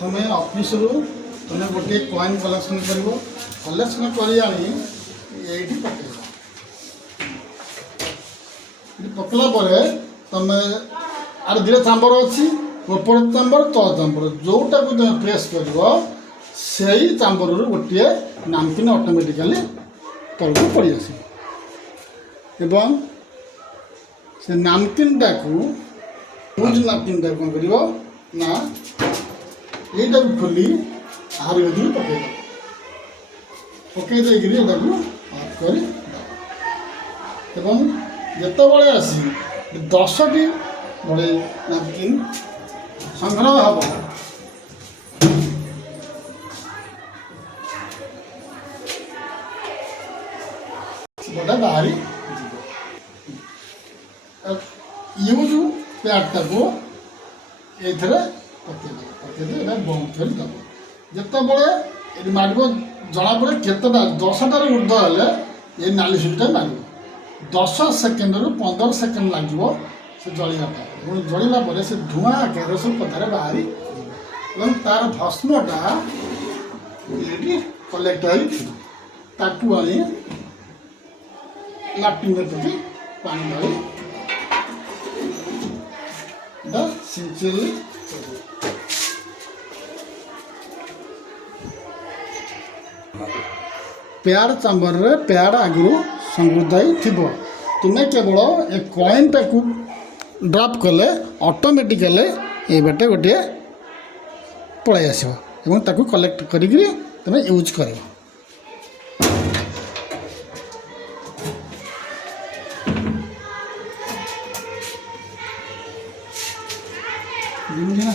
प्रथम ऑफिस रु तुम गोटे कॉइन कलेक्शन कर कलेक्शन कर पकला तुम आर दुटा चांबर अच्छी ऊपर चांबर तल चांबर जोटा को तुम प्रेस कर से चांबर गोटे नामकिन ऑटोमेटिकली तलू पड़ी आस से नामकिन टाक नामकिन टाक कौन कर यहीटा खोली आहार भर पकई पकईदे ऑफ कर जितेबाला आसी 10टी बड़े नामकिन संग्रह हम गोटा बाहरी यूज पैडटा को ये पकईदे बंद कर जितेबाला ये मार जना पड़े केतटा 10टार ऊर्ध हेल्ले ये नाली सुईटा मार 10 सेकेंड रु 15 सेकेंड लगे से जलाटा जलापर से धूआं आकार सब पदार बाहरी तार भस्मटा ये कलेक्ट ताकू आनी लाट्रिन पकई पानी ढाली सिंचली पैड चांबर रे पैड आगु समृद्ध थी तुम्हें केवल ए कॉइन टाक ड्रप कले ऑटोमेटिकली ये बाटे गोटे पलि आसो कलेक्ट करी तुम्हें यूज कर बुझे ना।